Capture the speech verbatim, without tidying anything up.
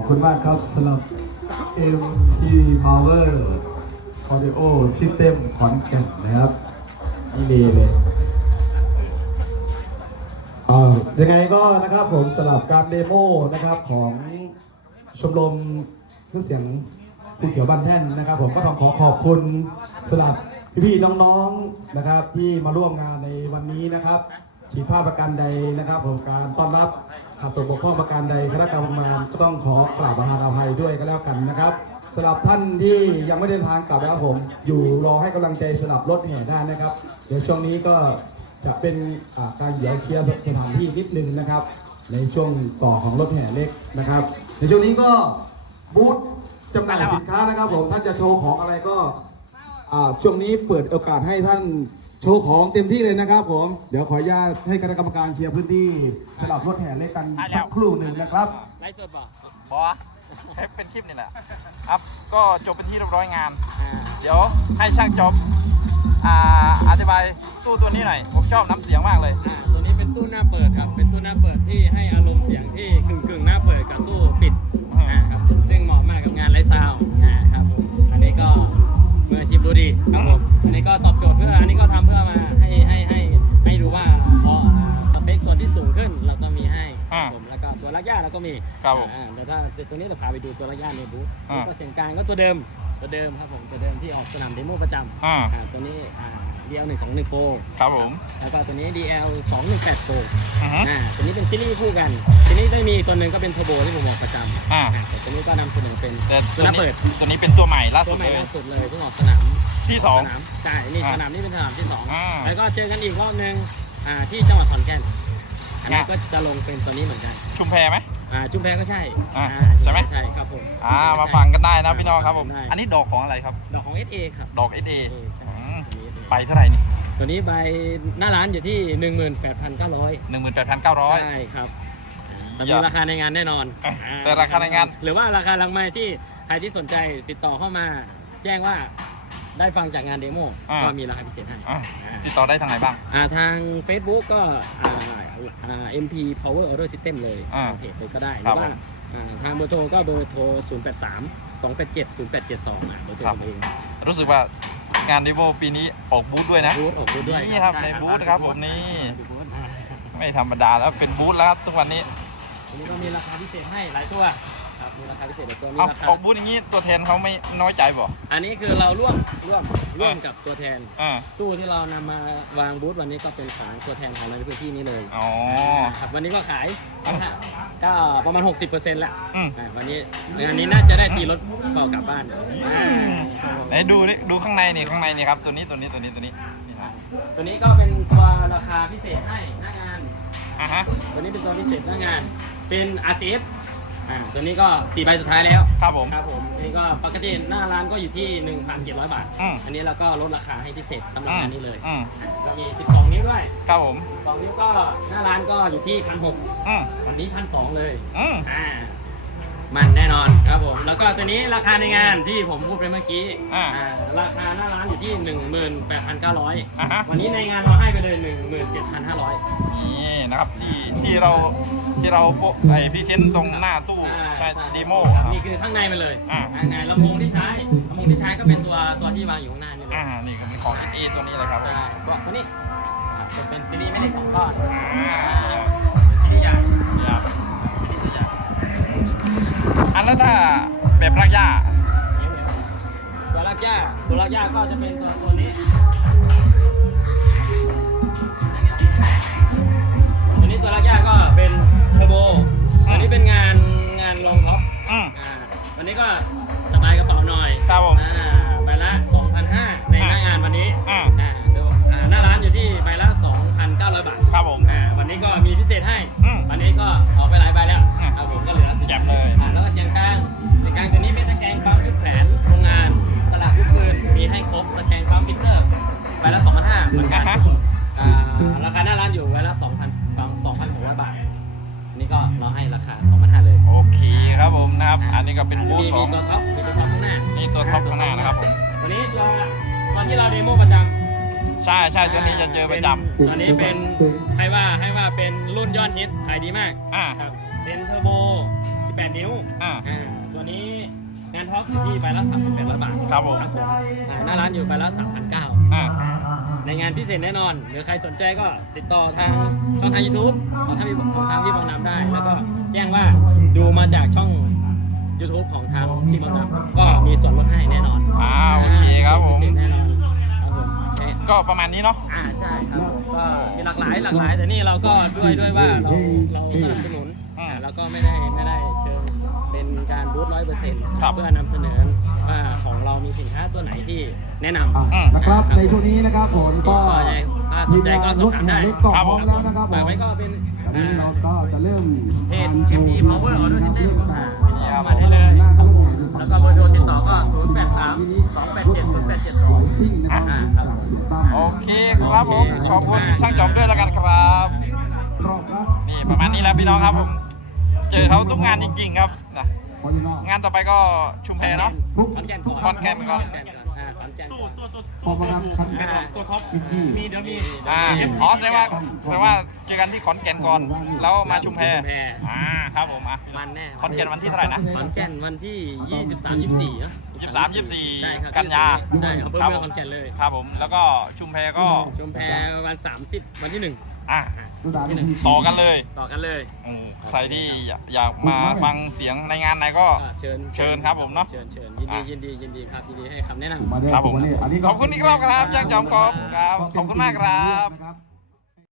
อบคุณมากครับสำหรับ เอ็ม พี Power Audio System ขอนแก่นนะครับนี่ดีเลยอ่ายังไงก็นะครับผมสำหรับการเดโมนะครับของชมรมเครื่องเสียงภูเขียวบ้านแท่นนะครับผมก็ต้องขอขอบคุณสำหรับพี่ๆน้องๆนะครับที่มาร่วมงานในวันนี้นะครับผิดพลาดประการใดนะครับผมการต้อนรับขาดตกบกพร่องประการใดคณะกรรมการก็ต้องขอกราบประทานอภัยด้วยก็แล้วกันนะครับสำหรับท่านที่ยังไม่เดินทางกลับนะครับผมอยู่รอให้กำลังใจสำหรับรถแห่ได้นะครับเดี๋ยวช่วงนี้ก็จะเป็นการเดี๋ยวเคลียร์สถานที่นิดนึงนะครับในช่วงต่อของรถแห่เล็กนะครับในช่วงนี้ก็บูธจำหน่ายสินค้านะครับผมท่านจะโชว์ของอะไรก็ช่วงนี้เปิดโอกาสให้ท่านโชว์ของเต็มที่เลยนะครับผมเดี๋ยวขออนุญาตให้คณะกรรมการเคลียร์พื้นที่สำหรับรถแห่เล็กกันสักครู่หนึ่งนะครับไลฟ์สดป่ะบอเป็นคลิปนี่แหละครับก็จบเป็นที่เรียบร้อยงานเดี๋ยวให้ช่างจบอ่าอธิบายตู้ตัวนี้หน่อยผมชอบน้ำเสียงมากเลยอ่าตัวนี้เป็นตู้หน้าเปิดครับเป็นตู้หน้าเปิดที่ให้อารมณ์เสียงที่กึ่งกึ่งหน้าเปิดกับตู้ปิดอ่าครับซึ่งเหมาะมากกับงานไลฟ์ซาวด์อ่าครับผมอันนี้ก็มืออาชีพรู้ดีครับผมอันนี้ก็ตอบโจทย์เพื่ออันนี้ก็ทำเพื่อมาให้ให้ให้ให้ดูว่าพอสเปคตัวที่สูงขึ้นเราก็มีให้ผมแล้วก็ตัวลักย่าเราก็มีครับผมแต่ถ้าเสร็จตัวนี้จะพาไปดูตัวลักย่าในบูธก็เสียงกลางก็ตัวเดิมตัวเดิมครับผมตัวเดิมที่ออกสนามเดโมประจำอ่าตัวนี้อ่า ดี แอล หนึ่งสองหนึ่ง Pro ครับผมแล้วก็ตัวนี้ ดี แอล สองหนึ่งแปด Pro อ่าตัวนี้เป็นซีรีส์คู่กันทีนี้ได้มีตัวหนึ่งก็เป็นเทอร์โบที่ผมบอกประจำอ่าแต่ตัวนี้ก็นำเสนอเป็นตัวเปิดตัวนี้เป็นตัวใหม่ล่าสุดตัวใหม่ล่าสุดเลยเพิ่งออกสนามที่สองใช่นี่สนามนี้เป็นสนามที่สองแล้วก็เจอกันอีกรอบนึงอ่าที่จังหวัดขอนแก่นอันนี้ก็จะลงเป็นตัวนี้เหมือนกันชุมแพไหมอ่าชุมแพก็ใช่ใช่ไหมใช่ครับผมอ่ามาฟังกันได้นะพี่น้องครับผมอันนี้ดอกของอะไรครับดอกของ เอส เอ ครับดอก เอส เอ ไปเท่าไหร่นี่ตัวนี้ใบหน้าร้านอยู่ที่ หนึ่งหมื่นแปดพันเก้าร้อยหนึ่งหมื่นแปดพันเก้าร้อยใช่ครับแต่มีราคาในงานแน่นอนแต่ราคาในงานหรือว่าราคาหลังไมค์ที่ใครที่สนใจติดต่อเข้ามาแจ้งว่าได้ฟังจากงานเดโมก็มีราคาพิเศษให้ติดต่อได้ทางไหนบ้างทาง Facebook ก็ เอ็ม พี Power Audio System เลยเพจเลยก็ได้หรือว่าทางเบอร์โทรก็เบอร์โทรศูนย์ แปด สาม สอง แปด เจ็ด ศูนย์ แปด เจ็ด สองเบอร์โทรผมเองรู้สึกว่างานเดโมปีนี้ออกบูธด้วยนะบูธออกบูธด้วยนี่ครับในบูธนะครับผมนี่ไม่ธรรมดาแล้วเป็นบูธแล้วครับทุกวันนี้วันนี้ก็มีราคาพิเศษให้หลายตัวมีราคาพิเศษในตัวนี้ราคาออกบูธอย่างนี้ตัวแทนเขาไม่น้อยใจบ่อันนี้คือเราร่วมร่วมร่วมกับตัวแทนตู้ที่เรานำมาวางบูธวันนี้ก็เป็นของตัวแทนของเราในพื้นที่นี้เลยอ๋อครับวันนี้ก็ขายก็ประมาณ หกสิบเปอร์เซ็นต์ ละวันนี้งานนี้น่าจะได้ตีรถเปล่ากลับบ้านไหนดูนี่ดูข้างในนี่ข้างในนี่ครับตัวนี้ตัวนี้ตัวนี้ตัวนี้ตัวนี้ก็เป็นตัวราคาพิเศษให้หน้างานอ่าฮะตัวนี้เป็นตัวพิเศษหน้างานเป็น อาร์ ซี เอฟ อ่าตัวนี้ก็สี่ใบสุดท้ายแล้วครับผมครับผมนี่ก็ปกติหน้าร้านก็อยู่ที่ หนึ่งพันเจ็ดร้อย บาทอันนี้เราก็ลดราคาให้พิเศษสำหรับงานนี้เลยก็มีสิบสองนิ้วด้วยครับผมสิบสองนิ้วก็หน้าร้านก็อยู่ที่ หนึ่งพันหกร้อย วันนี้ หนึ่งพันสองร้อย เลยอ่ามันแน่นอนครับผมแล้วก็ตัวนี้ราคาในงานที่ผมพูดไปเมื่อกี้ราคาหน้าร้านอยู่ที่ หนึ่งหมื่นแปดพันเก้าร้อย วันนี้ในงานเราให้ไปเลย หนึ่งหมื่นเจ็ดพันห้าร้อยนี่นะครับที่ที่เราที่เราไอพรีเซนต์ตรงหน้าตู้ใช้เดโมนี่คือข้างในมันเลยงานลำโพงที่ใช้ลำโพงที่ใช้ก็เป็นตัวตัวที่วางอยู่ข้างหน้านี่เลยอ่านี่ก็เป็นของ เอส เอ ตัวนี้เลยครับใช่ตัวนี้จะเป็นซีรีส์ไม่ได้สองก้อนซีรีส์ใหญ่ซีรีส์ใหญ่อันแล้วถ้าแบบรักย่าตัวรักย่าตัวรักย่าก็จะเป็นตัวตัวนี้ตัวนี้ตัวรักย่าก็เป็นเทอร์โบตัวนี้เป็นงานงานรองท็อปวันนี้ก็สบายกระเป๋าหน่อยครับผมใบละ สองพันห้าร้อย ในหน้างานวันนี้หน้าร้านอยู่ที่ใบละ สองพันเก้าร้อย บาทครับผมวันนี้ก็มีพิเศษให้วันนี้ก็ออกไปหลายใบแล้วครับผมก็เหลือสิบจับเลยแล้วก็เสียงกลางเสียงกลางตัวนี้เป็นตะแกรงปั๊มชุดแผนโรงงานสลักลูกปืนมีให้ครบตะแกรงปั๊มฟิลเตอร์ใบละ สองพันห้าร้อย เหมือนกันราคาหน้าร้านอยู่ใบละ สองพัน สองพันหกร้อย บาทนี่ก็เราให้ราคา สองพันห้าร้อย เลยโอเคครับผมนะครับอันนี้ก็เป็นบูธของมีตัวท็อปมีตัวท็อปข้างหน้านี่ตัวท็อปข้างหน้านะครับผมตัวนี้ตัวตอนที่เราเดโมประจำใช่ใช่ตัวนี้จะเจอประจำตอนนี้เป็นให้ว่าให้ว่าเป็นรุ่นยอดฮิตขายดีมากอ่าครับเป็นเทอร์โบสิบแปด นิ้วอ่าอ่าตัวนี้งานท็อปอยู่ที่ใบละสามพันแปดร้อยบาทครับผมครับผมอ่าหน้าร้านอยู่ใบละสามพันเก้าอ่าในงานพิเศษแน่นอน หรือใครสนใจก็ติดต่อทางช่องทาง YouTube ของทางพี่ของทางพี่บางน้ำได้ แล้วก็แจ้งว่าดูมาจากช่อง YouTube ของทางพี่บางน้ำก็มีส่วนลดให้แน่นอนอ่าโอเคครับผมพิเศษแน่นอนครับผมโอเคก็ประมาณนี้เนาะอ่าใช่ครับผมก็มีหลากหลายหลากหลาย แต่นี่เราก็ด้วยด้วยว่าเราเราสนับสนุนอืมอ่าแล้วก็ไม่ได้ไม่ได้เชิงเป็นการบูธร้อยเปอร์เซ็นต์ครับเพื่อนำเสนอว่าของเรามีสินค้าตัวไหนที่แนะนำอ่ะอืมนะครับในช่วงนี้นะครับผมก็ถ้าสนใจก็สอบถามได้ทีงนรถเกาะพร้อมแล้วนะครับผฝากมไว้ก็เป็นวันนี้เราก็จะเริ่มเพจการโชว์เอ็ม ดี Power Order System อ่าเอามาได้เลยครับผมแล้วก็เบอร์โทรติดต่อก็ ศูนย์ แปด สาม สอง แปด เจ็ด ศูนย์ แปด เจ็ด สองหอยซิ่งนะครับจากเสือตั้มโอเคครับผมขอบคุณช่างจอมด้วยแล้วกันครับรอบละนี่ประมาณนี้แล้วพี่น้องครับผมเจอเขาทุกงานจริงๆครับนะพอดีเนาะงานต่อไปก็ชุมแพเนาะขอนแก่นก่อนขอนแก่นก่อนขอนแก่นก่อนอ่าขอนแก่นก่อนพอมาครับคันอ่าตัวท็อปวิกกี้มีเดี๋ยวมีอ่าอ๋อแสดงว่าแสดงว่าเจอกันที่ขอนแก่นก่อน แล้วมาชุมแพอ่าครับผมอ่ะมันแน่ขอนแก่นวันที่เท่าไหร่นะขอนแก่นวันที่ ยี่สิบสาม ยี่สิบสี่เนอะยี่สิบสาม ยี่สิบสี่ใช่ครับกันยาใช่อำเภอครับเมืองขอนแก่นเลยครับผมแล้วก็ชุมแพก็ชุมแพวันสามสิบวันที่หนึ่งอ่ะอ่าวันที่หนึ่งต่อกันเลยต่อกันเลยโอ้ใครที่อยากอยากมาฟังเสียงในงานไหนก็อ่าเชิญเชิญครับผมเนอะเชิญเชิญยินดีอ่ะยินดียินดีครับยินดีให้คำแนะนำมาได้ครับผมวันนี้อันนี้ก็ขอบคุณอีกรอบครับจ้างจอมกอบครับขอบคุณมากครับนะครับ